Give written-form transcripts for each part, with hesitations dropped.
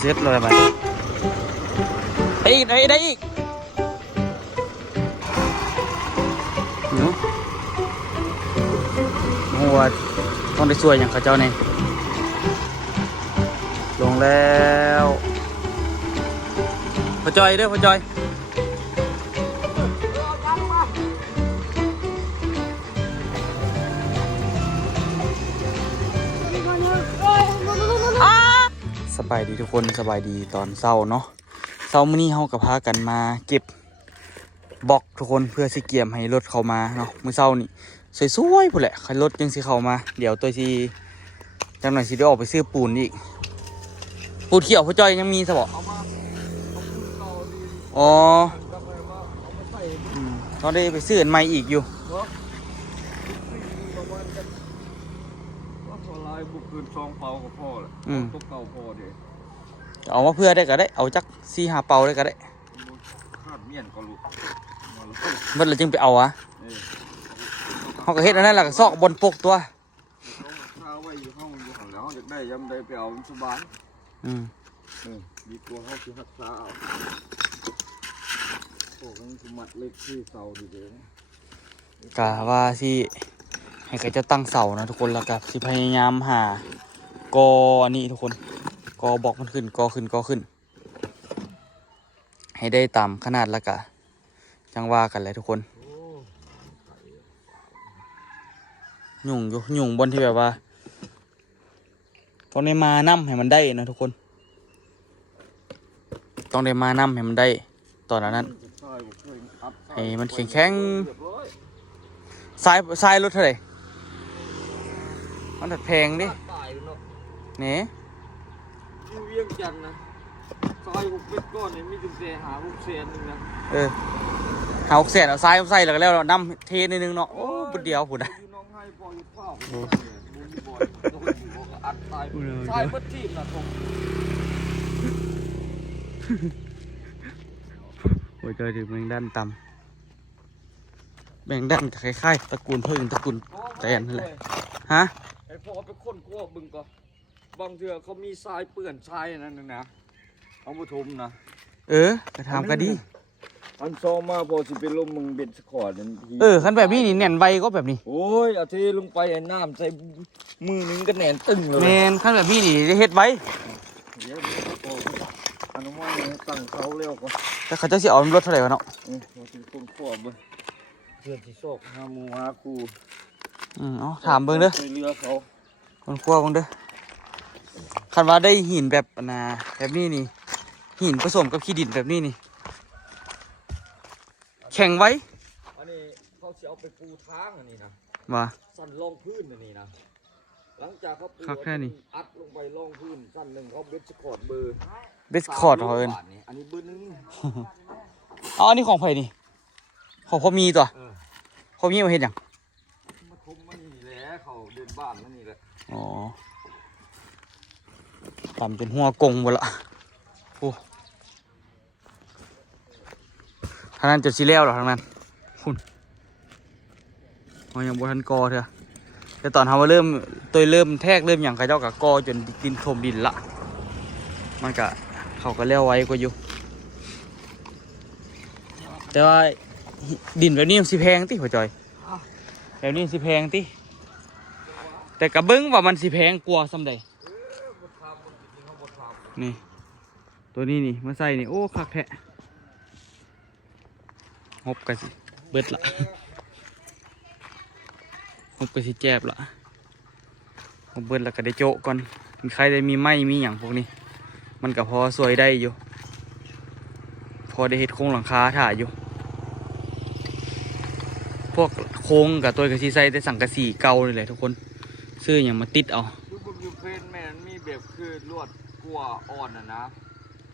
เสร็จเลยมันได้อีกได้อีกเนาะหัวต้องได้ช่วยอย่างข้าเจ้าเนี่ยลงแล้วพอจอยเด้อพอจอยสบายดีทุกคนสบายดีตอนเช้าเนาะเช้ามื้อนี้เฮาก็พากันมาเก็บบล็อกทุกคนเพื่อสิเกี่ยมให้รถเข้ามาเนาะมื้อเช้านี่สวยๆพุ่นแหละคันรถยังสิเข้ามาเดี๋ยวตัวสิจังหน่อยสิได้ออกไปซื้อปูนอีกปูนเขียวพ่อจ้อยยังมีซะบ่อ๋อตอนได้ไปซื้ออันใหม่อีกอยู่เอามาเพื่อได้ก็ได้เอาจัก4-5 เป่าได้ก็ได้มันเลยจึงไปเอาเขาก็เฮ็ดอันนั้นแหละก็ซอกบนปกตัวได้ย้ำได้ไปเอาสบายดีกว่าเขาคือหักษาเอาพวกนั้นคือมัดเล็กที่เสาดีเด้กะว่าสิให้เขาจะตั้งเสานะทุกคนแล้วก็สิพยายามหากออันนี้ทุกคนกอบอกมันขึ้นกอขึ้นให้ได้ตามขนาดแล้วก็จังว่ากันเลยทุกคนยุ่งบนที่แบบว่าต้องได้มาน้ำให้มันได้นะทุกคนต้องได้มาน้ำให้มันได้ตอนนั้นให้มันแข็งทรายรถเท่าไหร่มันถัดแพงดิเนี่ยเวียงจันทร์นะทราย6 เม็ดก้อนเนี่ยมีจุดเสียหา6 แสนนึงนะหา6 แสนเอาทรายใส่แล้วน้ำเทนิดนึงเนาะโอ้บุดเดียวผุดได้ใช่เมื่อทีนะผมโอ้ยเจอถึงแมงด้านต่ำแมงด้านคล้ายๆตระกูลพึ่งตระกูลแตนนั่นแหละฮะไอ้พอไปค้นกลัวบึงก็บางเถื่อเขามีทรายเปื่อนทรายนั่นนะเอามาทุมนะไปทำก็ดีอันซอมาพอสิเป็นลมมึงเบ็ดสคอร์ดขันแบบนี้นี่แน่นไวก็แบบนี้โอ้ยเอาเทลงไปไอ้น้ำใส่มือนึงก็แน่นตึงเลยแน่นขันแบบนี้นี่ได้เฮ็ดไว้เดี๋ยวอนุมาตั้งเขาเร็วกว่าแต่เขาจะเสียเอารถเท่าไหร่วะเนาะเราถึงต้นขวบเลยเพื่อนที่โชคหาหมูหาคูถามเบิ่งเด้อเรือเขาคนขวบเบิ่งเด้อคันว่าได้หินแบบแบบนี้นี่หินผสมกับขี้ดินแบบนี้นี่แข็งไว้อันนี้เขาจะเอาไปปูทางอันนี้นะว่าสั่นรองพื้นอันนี้นะหลังจากเขาปูอัดลงไปรองพื้นสั่นหนึ่งเขาเบสคอร์ดเบสคอร์ดเขาเอิ้นอันนี้เบอร์นึงอันนี้ของไผ่นี่ของพ่อมีตัวพ่อมีมาเห็นยังมาทมมันนี่แหละเขาเดินบ้านมันนี่แหละต่ำเป็นหัวกงหมดละโอ้ทางนั้นจะซีเรียลหรอทางนั้นคุณมันยังบนทันกอเถอะแต่ตอนทำว่าเริ่มแทกเริ่มอย่างกระเจ้ากับกอจนดินถมดินละมันก็เขาก็เลี้ยวไว้ก็อยู่แต่ว่าดินแบบนี้มันสิแพงติหัวจอยแบบนี้สิแพงติแต่กระเบิ้งว่ามันสิแพงกว่าซ้ำใดนี่ตัวนี้นี่มาใส่นี่โอ้คักแท้งบกันสิเบิดละงบกันสิแจบละงบเบิดละก็ได้โจก่อนมีใครได้มีไม้มีอย่างพวกนี้มันก็พอสวยได้อยู่พอได้เห็ดโค้งหลังคาถ่ายอยู่พวกโค้งกับตัวกระสีใส่ได้สั่งกระสีเก่าเลยแหละทุกคนซื้ออย่างมาติดเอายูเครนแม่มีแบบคือลวดกลัวอ่อนนะ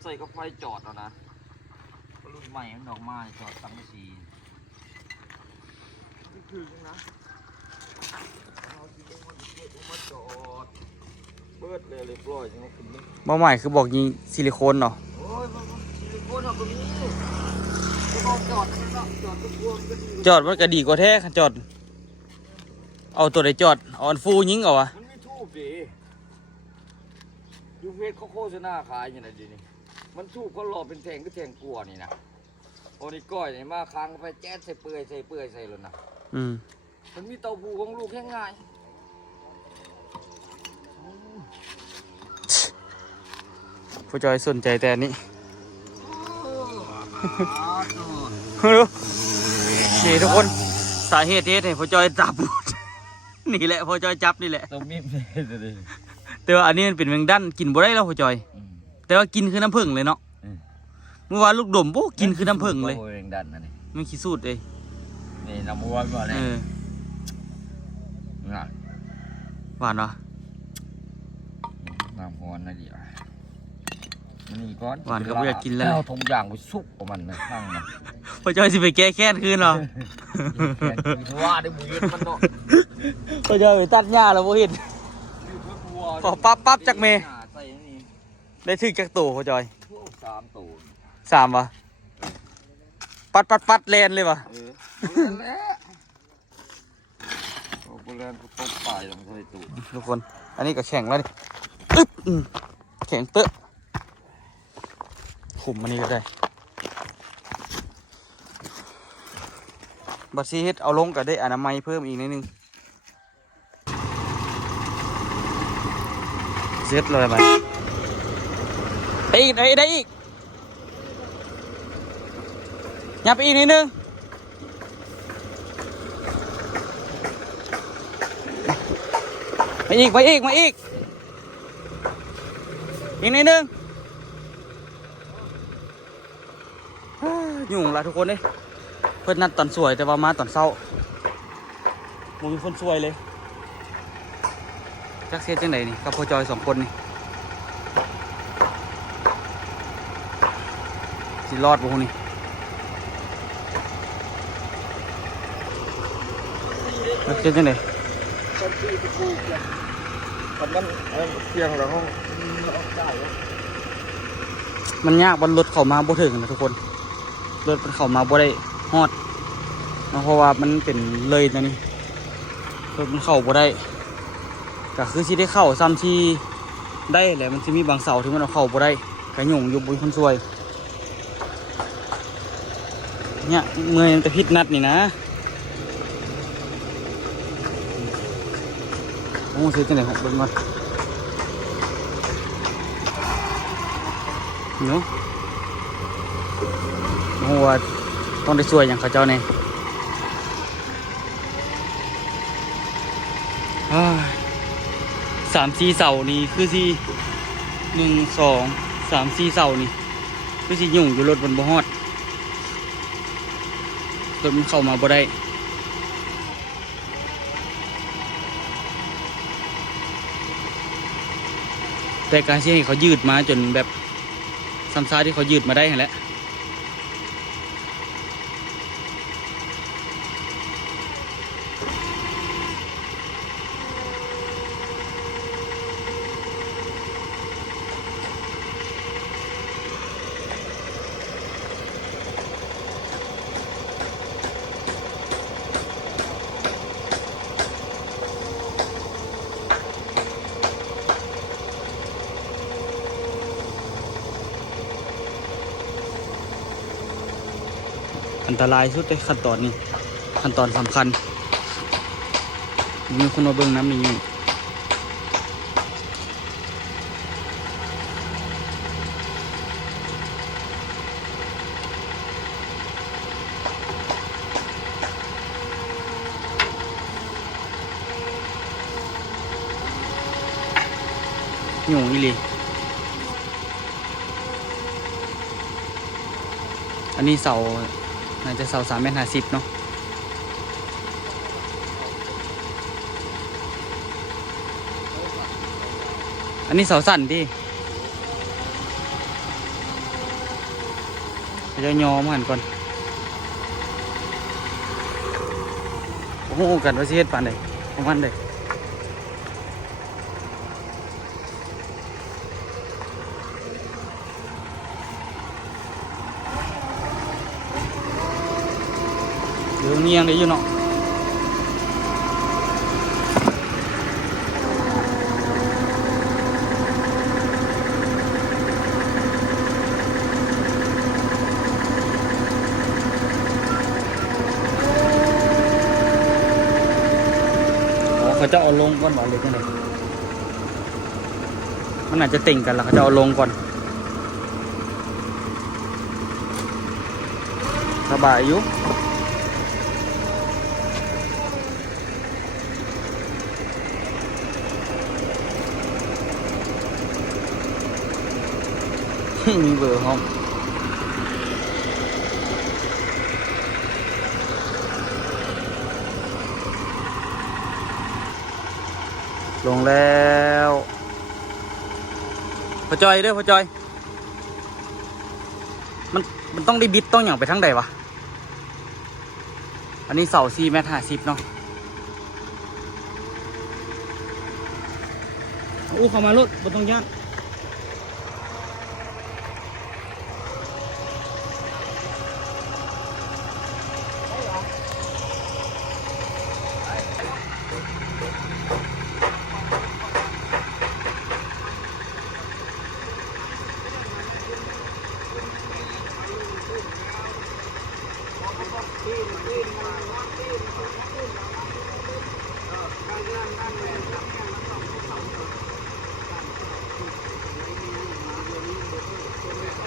ใส่กับไฟจอดเอานะรุ่นใหม่มันดอกไม้จอดสังกะสีนี่คือนะเอาที่ลงมาจอดเบิดเลยเรียบร้อยจังว่าคุณนี่บ้าใหม่คือบอกยิงซิลิโคนเนาะโอ้ยซิลิโคนเอาตรงนี้จอดมันก็ดีกว่าแท้จอดเอาตัวไหนจอดเอาอันฟูยิงเอามันไม่ทูบดิ ยูเฟสเขาโฆษณาขายอย่างไรดีนี่มันสู้เขาหล่อเป็นแทงก็แทงกลัวนี่นะโอ้นี่ก้อยนี่มาค้างไปแจ๊ดใส่เปื่อยใส่เลยนะมันมีเต้าหู้ของลูกแค่ง่ายผู้จอยสนใจแต่นี้นี่ทุกคนสาเหตุให้ผู้จอยจับ นี่แหละผู้จอยจับนี่แหละ ต้องมีเลย แต่ว่าอันนี้มันเป็นแมงดันกินบ่ได้แล้วผู้จอยแต่ว่ากินคือน้ำผึ้งเลยเนาะเมื่อวานลูกดมปุ๊กินคือน้ำผึ้งเลยมันขี้สูดเลยนี่น้ำวนมาเลยหวานเหรอน้ำวนนะดิมันนี่ก้อนหวานก็ไม่อยากกินแล้วเอาทงยางไปซุกของมันนะข้างมันผู้จอยสิไปแก้แค้นคืนเหรอว่าได้บุญมันเนาะผู้จอยไปตัดหญ้าแล้วบ่เห็นขอปั๊บจากเมย์ได้ถึงจากตู่ผู้จอย3 ตัว3วะปัดแลนเลยวะโอ้โหแลนตกป่ายลงในตู่ทุกคนอันนี้ก็แข็งแล้วดิอึ๊บแข็งเตอะขุมมันนี่ก็ได้บัดซีเฮ็ดเอาลงก็ได้อนามัยเพิ่มอีกนิดนึงเซ็ตเลยมันได้อีกยับอีกนิดนึงมาอีกอีกนิดนึงยุ่งละทุกคนเลยเพิ่นนัดตอนสวยแต่ว่ามาตอนเศร้ามึงเป็นคนสวยเลยจักเสียจังไหนนี่กับพ่อจอย2 คนนี่สิรอดบ่ฮู้นี่จักเสียจังไหนมันเพียงแล้วเขามันยากบนรถเข้ามาบ่ถึงนะทุกคนรถมันเข้ามาบ่ได้ฮอดเพราะว่ามันเป็นเลยนะนี่รถมันเข้าบ่ได้ก็คือสิได้เข้าซ้ำที่ได้แหละมันสิมีบางเสาที่มันเอาเข้าบ่ได้ก็ยุ่งอยู่บนคนสวยเนี่ยเมื่อยมันจะพิษนัดนี่นะโอ้ซื้อจังไหนของเบิ่งก่อนเนาะโอ้ว่าต้องได้ช่วยอย่างเขาเจ้าเนี่ย3-4 เสานี่คือสิ1 2 3 4 เสานี่คือสิยุ่งอยู่รถบนบ่ฮอดรถมันเข้ามาบ่ได้แต่การที่ให้เขายืดมาจนแบบซ้ำซ้าที่เขายืดมาได้เห็นแล้วอันตรายสุดในขั้นตอนนี้ขั้นตอนสำคัญมีคนมาเบิ่งน้ำมียุ่งอีหลีอันนี้เสาน่าจะเสา3.50 เมตรเนาะอันนี้เสาสั้นดิจะยอมหันก่อนโอ้โหกันว่าสิเฮ็ดปานใดประมาณใดเดี๋ยวนี้ยังได้อยู่เนาะ เขาจะเอาลงก่อนหรอหรือยังไงมันอาจจะติ่งกันแล้วเขาจะเอาลงก่อนสบายอยู่มีเบอร์ห้องลงแล้วพอจอยเด้อพอจอยมันต้องได้บิดต้องอย่างไปทั้งใดวะอันนี้เสา4 เมตร 50เนาะอู้เข้ามารถบนตรงย่าน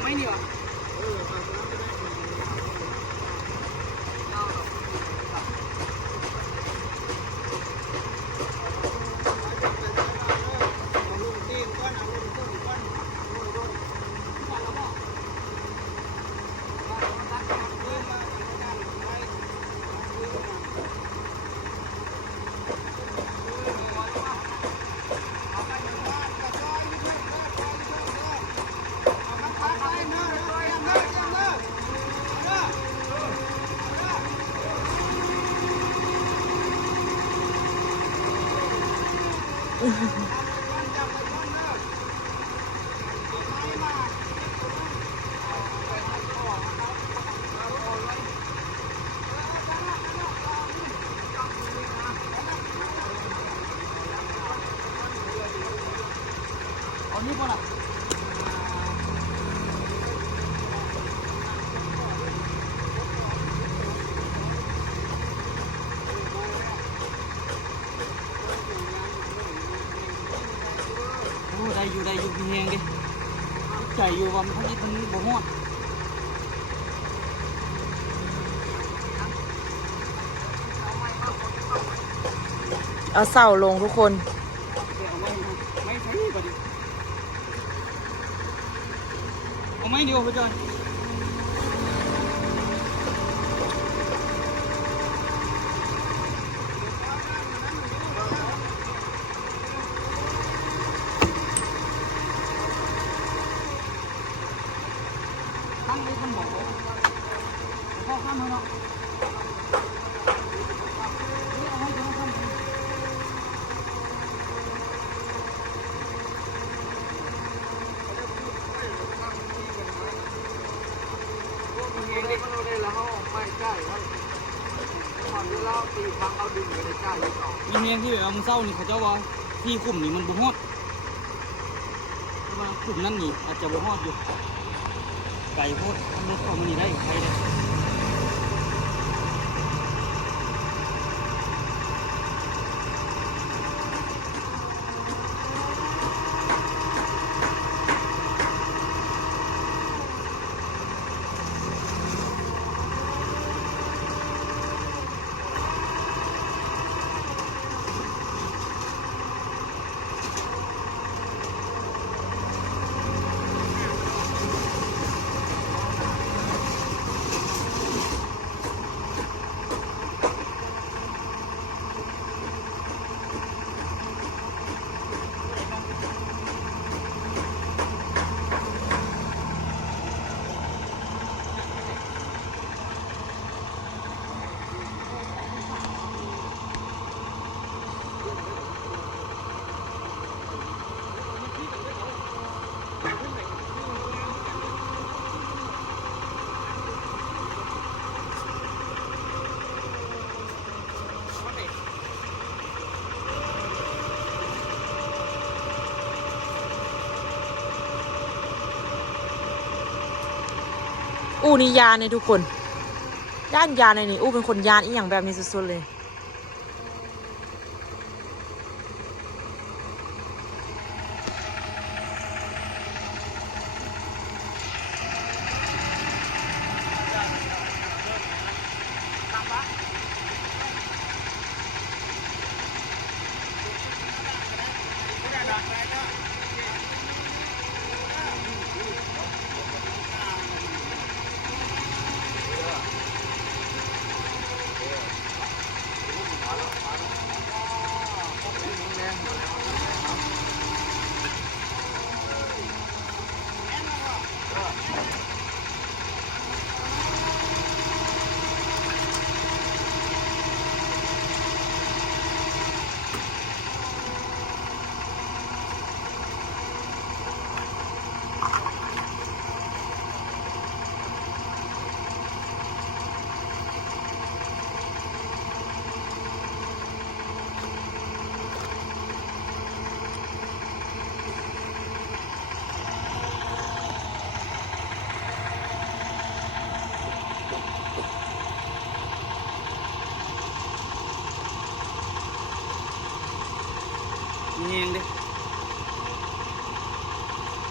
ไม่นี่วะเอานี่ก่อนอ่ะได้อยู่มีแหงดิใจอยู่ว่ามันทั้งนี้มันบ่ฮอดเอาเสาลงทุกคนไม่ใช่นี่ก่อนดิเอาไม่ดีกว่าพี่จอยข้างนี้ข้างบอกเลยข้อข้ามเนาะเอาให้ดูข้างมีเมียที่แบบมึงเศร้านี่เขาเจ้าว่าที่ขุมนี่มันบ่ฮอดว่าขุมนั่นนี่อาจจะบ่ฮอดอยู่ไก่โพดทำรถของมันนี่ได้ใครได้อู้นี่ยาในทุกคนย่านยาในนี่อู้เป็นคนยานอีหยังแบบนี้สุดๆเลย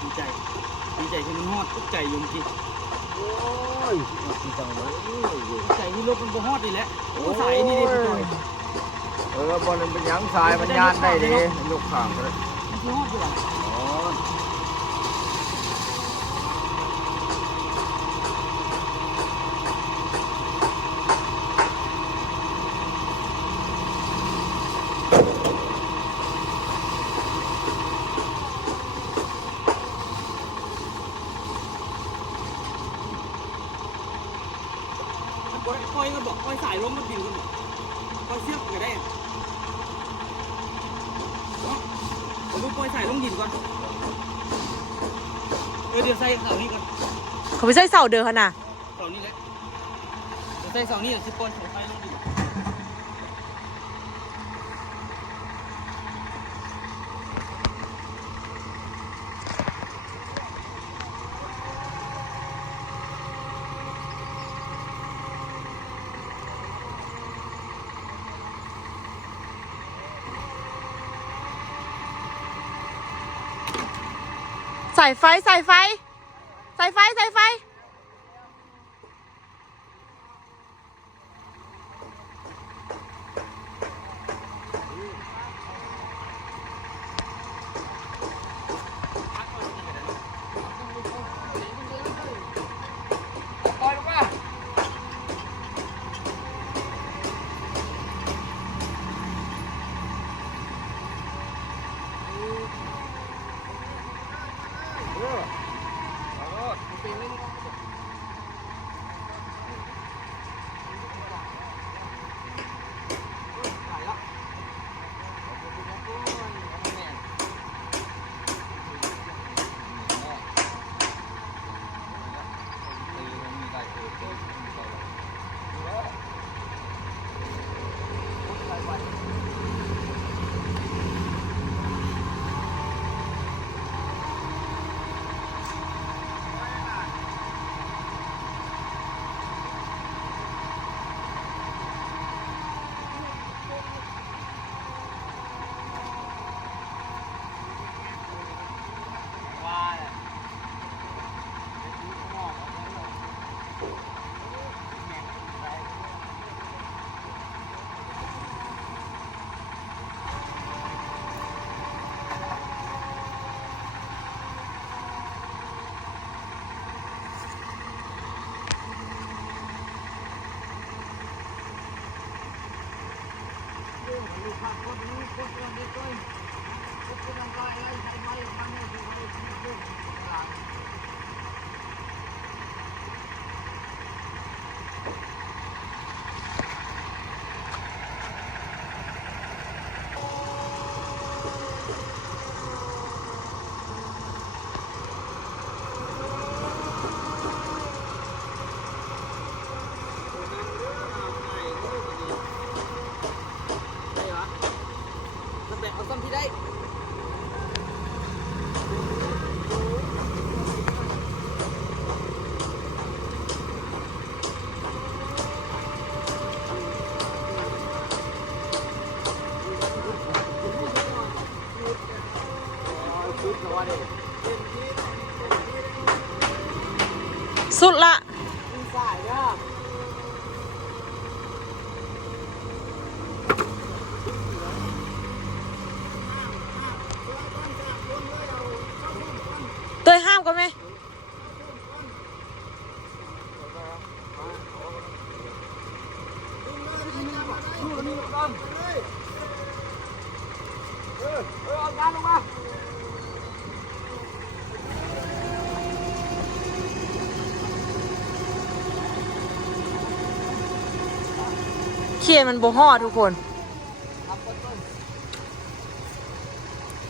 ดีใจที่มันฮอดทุกใจอยู่เมื่อกี้ โอ้ยดีจังเลย ใจที่รถมันบ่ฮอดนี่แหละโอ้สายนี่ดิพี่จอย บอลมันเป็นยังสายมันยานได้ดิยกข้างก็ได้ มันคือฮอดอยู่อ่ะ อ๋อ ปล่อยก็บอกปล่อยสายลมมันบินก็บอกปล่อยเสียบก็ได้ผมปล่อยสายลงดินก่อนเดี๋ยวใส่เสานี้ก่อน เขาไม่ใช่เสาเดินขนาด เสานี้แหละเดี๋ยวใส่เสานี้สิปล่อยสายไฟลงดิน สายไฟสายไฟสายไฟสายไฟเอาต้นที่ได้ สุดละตัวห้ามกันไหมเขียนมันบ่ฮอดทุกคน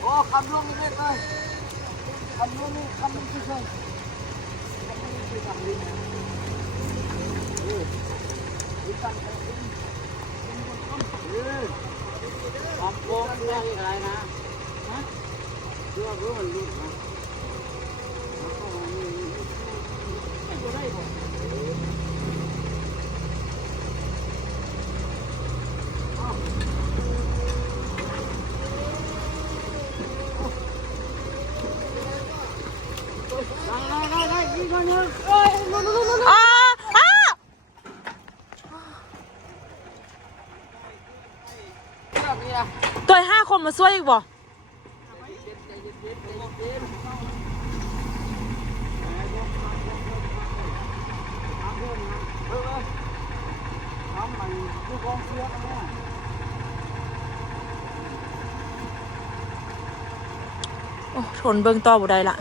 โอ้คำร่วมนี่เลยคำร่วมนี่คำมันคือใช่คำมันคือคำลิ้นความโกงเรื่องอะไรนะฮะเรื่องรู้มันรู้นะไม่ได้หรอก อ้าอ้าตัว5 คนมาช่วยอีกบ่โอ้ทนเบิ่งต่อบ่ได้ละ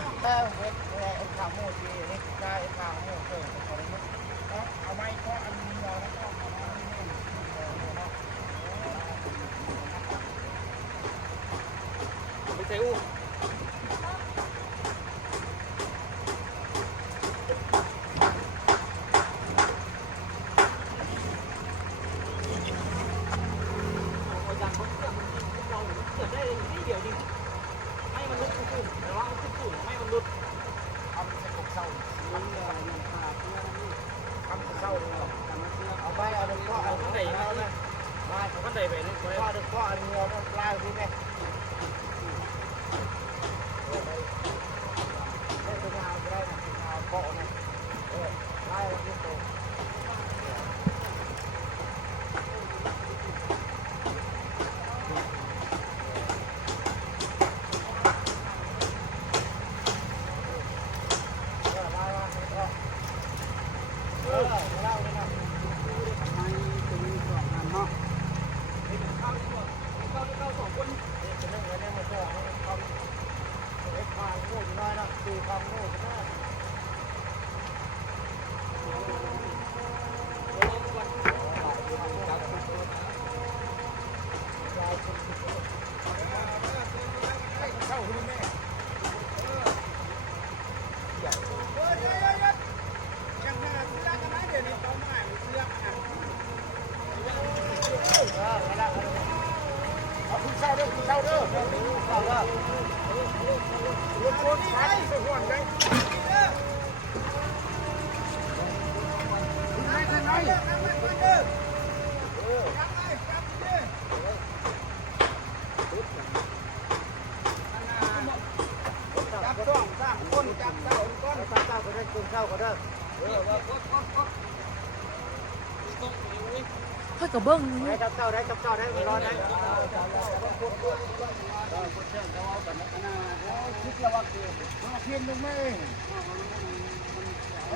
เพื่อกระเบื้องนี่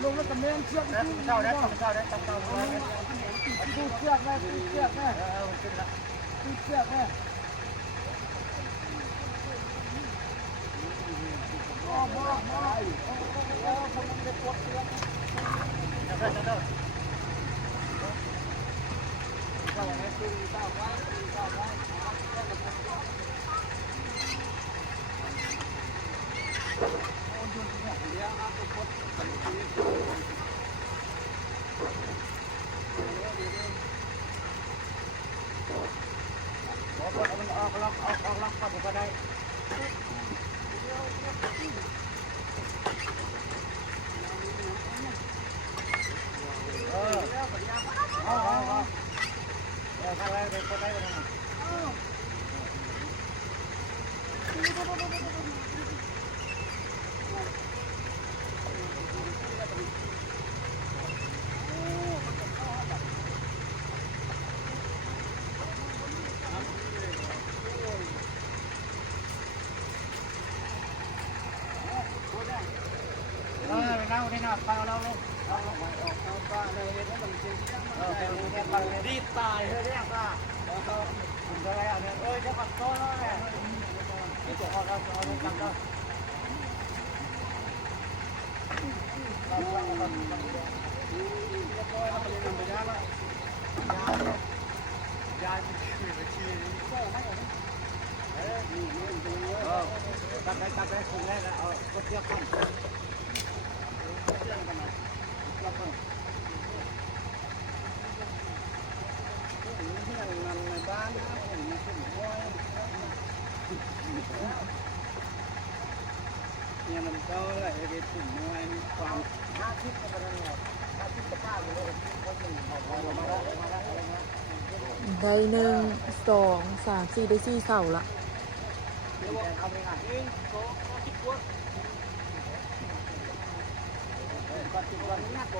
ลงแล้วก็เมนเชือกเจ้าได้เจ้าดูเชือกนะดูเชือกนะดูเชือกนะดีตายเลยเนี่ยค่ะถึงอะไรอ่ะเนี่ยเอ้ยจะขัดซ้อนแล้วเนี่ยนี่จะออกแล้วจะเอาลงกันก็ยาที่ชื่อไปชี้ตัดไปคงได้แล้วเอาก็เชือกข้างเชือกกันนะในบ้านนะผมมีขึ้นห้อยเนี่ยมันก็เลยไปถึงน้อยความ50ก็ได้หรอก50ก็ป้าเลยคนหนึ่งเอามาได้1 2 3 4ได้4เสาละ ต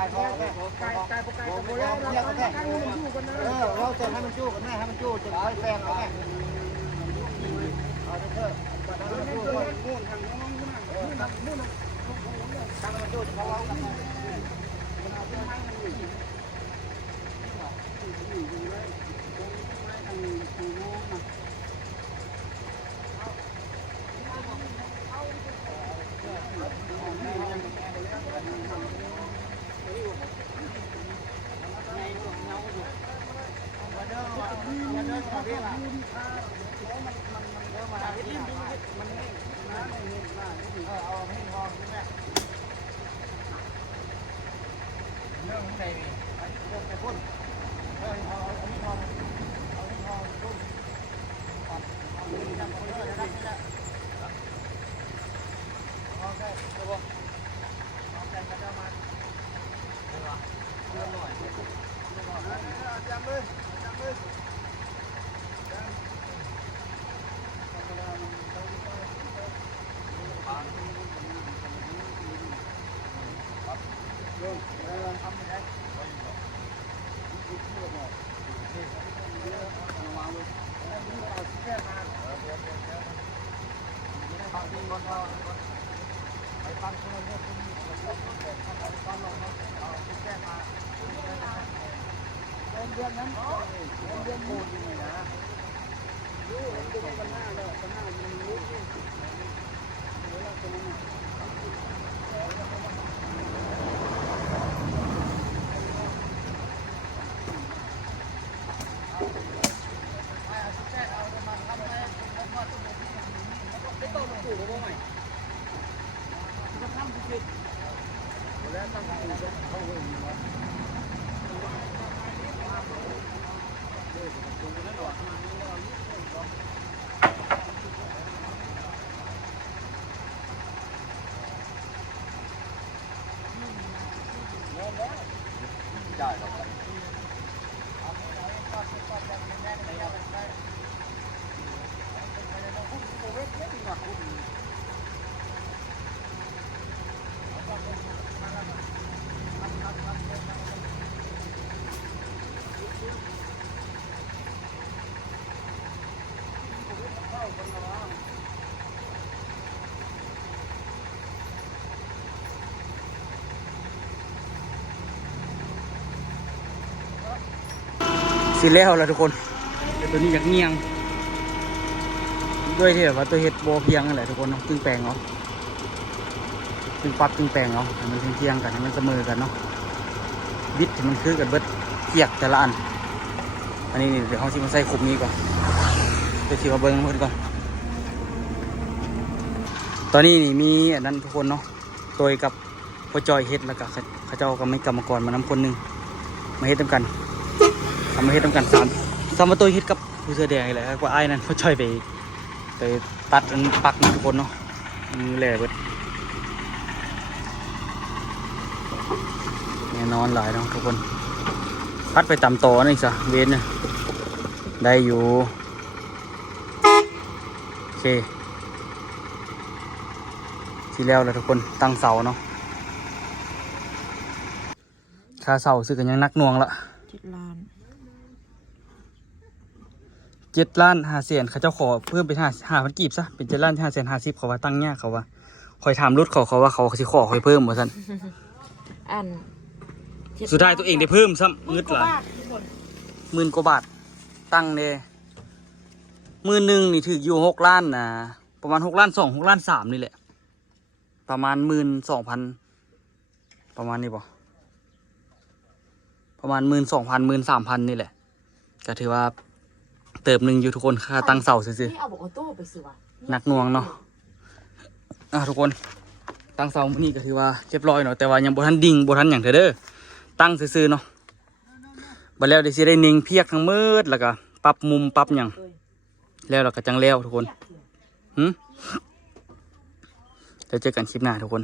ายพอแม่ตายพอโบแล้วเราให้มันจู้กันนะเราจะให้มันจู้กันแม่ให้มันจู้จะให้แฟนเอาแม่เอาเถอะนู่นทางน้องนู่นทางนู่นทางมันจู้จะเขาเอากันมันเอาไปให้มันอยู่เดือนนั้นเดือนโหดยังไงนะรู้เห็นตัวปัญหาเลยปัญหามันรู้ที่ได้ครับ สิแล้วล่ะทุกคนแต่ตัวนี้อยากเงียงด้วยที่แบบว่าตัวเห็ดโบเพียงนั่นแหละทุกคนเนาะตึงแปลงเนาะตึงปั๊บตึงแปลงเนาะให้มันเที่ยงกันให้มันเสมอกันเนาะบิดให้มันคือกันเบิดเทียกแต่ละอันนี้เดี๋ยวเขาชิมาใส่ขุมนี้ก่อนเดี๋ยวชิมาเบิ้งเพิ่นก่อนตอนนี้นี่มีอันนั้นทุกคนเนาะตัวกับพ่อจอยเฮ็ดแล้วก็เขาเจ้าก็ไม่กรรมกรมานำคนหนึ่งมาเฮ็ดทำกันทำมาเฮ็ดทำกันสามมาตัวเฮ็ดกับผู้เสื้อแดงอะไรกว่าไอ้นั่นพ่อจอยไปตัดอันปักทุกคนเนาะมือแหล่เบิดแน่นอนหลายเนาะทุกคนพัดไปตามต่อนี่ซะเว้นเนี่ยได้อยู่โอเคที่แล้วแหละทุกคนตั้งเสาเนาะค่าเสาซื้อกันยังนักหน่วงละ7,500,000เขาเจ้าขอเพิ่มเป็น5,000 กีบซะเป็น7,550,000เขาว่าตั้งยากเขาว่าคอยถามรถเขาว่าเขาสิขอคอยเพิ่มบ่ซั่นอันสุดท้ายตัวเองได้เพิ่มซ้ำเงิดหลาย10,000 กว่าบาทตั้งเด้10,000นี่ถืออยู่6 ล้านนะประมาณ6 ล้าน 2 6 ล้าน 3นี่แหละประมาณ12,000ประมาณนี้บ่ประมาณ12,000 13,000นี่แหละก็ถือว่าเติบหนึ่งอยู่ทุกคนค่าตั้งเสาซื่อๆเอาบอกออโต้ไปสิวะหนักหน่วงเนาะทุกคนตั้งเสานี่ก็ถือว่าเรียบร้อยเนาะแต่ว่ายังบ่ทันดิ่งบ่ทันอย่างเด้อตั้งซื่อๆเนาะบัดแล้วเดี๋ยวสิได้นิ่งเพียกทั้งมืดแล้วก็ปรับมุมปรับหยังแล้วเราก็จังแล้วทุกคนเดี๋ยวเจอกันคลิปหน้าทุกคน